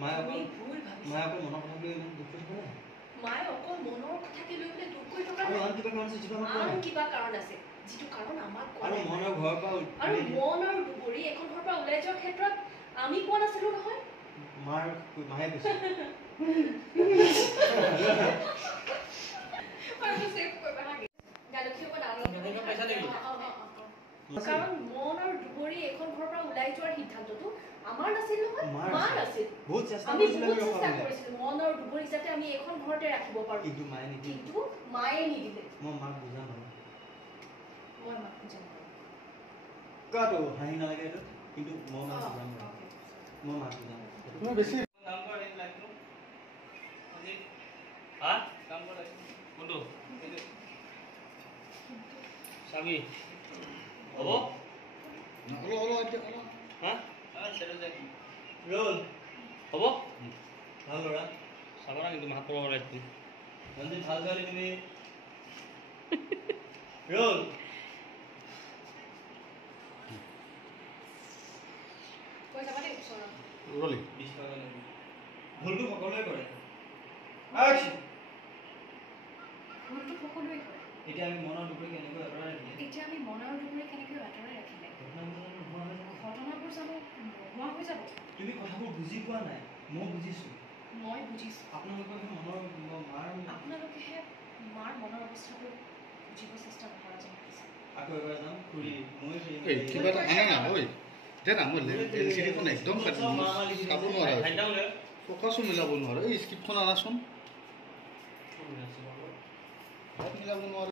মায়ে তুমি অকল ভুল ভাবিছা। মায়ে অকল মনৰ কথা লৈ ইমান দুখ কৰি থকা নাই। মায়ে অকল মনৰ কথাকে লৈ পেলাই দুখ কৰি থকা আৰু নাই। আন কিবা কাৰণ আছে যিটো আমাক কোৱা আন নাই। কিবা কাৰণ আছে যিটো কাৰণ আমাক কোৱা আৰু নাই। মনৰ ঘৰৰ পৰা আৰু মন আৰু দুবৰি এখন ঘৰৰ পৰা ওলাই যোৱাৰ ক্ষেত্ৰত আমি কোৱা নাছিলো নহয়। মায়ে কৈছে কাৰণ মন আৰু দুবৰি এখন ঘৰৰ পৰা ওলাই যোৱাৰ সিদ্ধান্তটো আমাৰ নাছিল নহয়, মাৰ আছিল। বহুত চেষ্টা আমি কৰিছিলো বহুত চেষ্টা কৰিছিলো মন আৰু দুবৰি যাতে আমি এখন ঘৰতে ৰাখিব পাৰো, কিন্তু মায়ে নিদিলে। কিন্তু মায়ে নিদিলে। মই মাক বুজাম আৰু মই মাক বুজাম কাটো হাঁহি নালাগে এইটো, কিন্তু মই মাক বুজাম আৰু মই মাক বুজাম। তুমি বেছি কাম কৰা এই লাইটটো আজি হা কাম কৰা কোনটো এইটো চাবি হ'ব হা চেটো যে ৰ'ল হ'ব ভাল ল'ৰা চাব না কিন্তু মাত্ৰ লাইটটো ৰঞ্জিত ভাল ছোৱালী তুমি ৰ'ল ৰলি 20 টকা লাগিব। ভুলটো সকলোৱে কৰে। ভুলটো সকলোৱে কৰে। এতিয়া আমি মনৰ দুখৰি কেনেকৈ আঁতৰাই ৰাখিম? এতিয়া আমি মনৰ দুবৰি কেনেকৈ আঁতৰাই ৰাখিলে ঘটনাবোৰ জানো নোহোৱা হৈ যাব? তুমি কথাবোৰ বুজি পোৱা নাই, মই বুজিছো। মই বুজিছো। আপোনালোকৰ মনৰ মাৰ আপোনালোকেহে মাৰ মনৰ অৱস্থাটো বুজিব চেষ্টা নকৰা যেন লাগিছে। আকৌ এবাৰ যাম খুৰী মই কিবা এটা আনা না ঐ দে না মই এলচিডিখন একদম কাটি চাব নোৱাৰা ফকাছো মিলাব নোৱাৰো এই স্ক্ৰিপ্টখন আনাচোন মিলাব নোৱাৰো।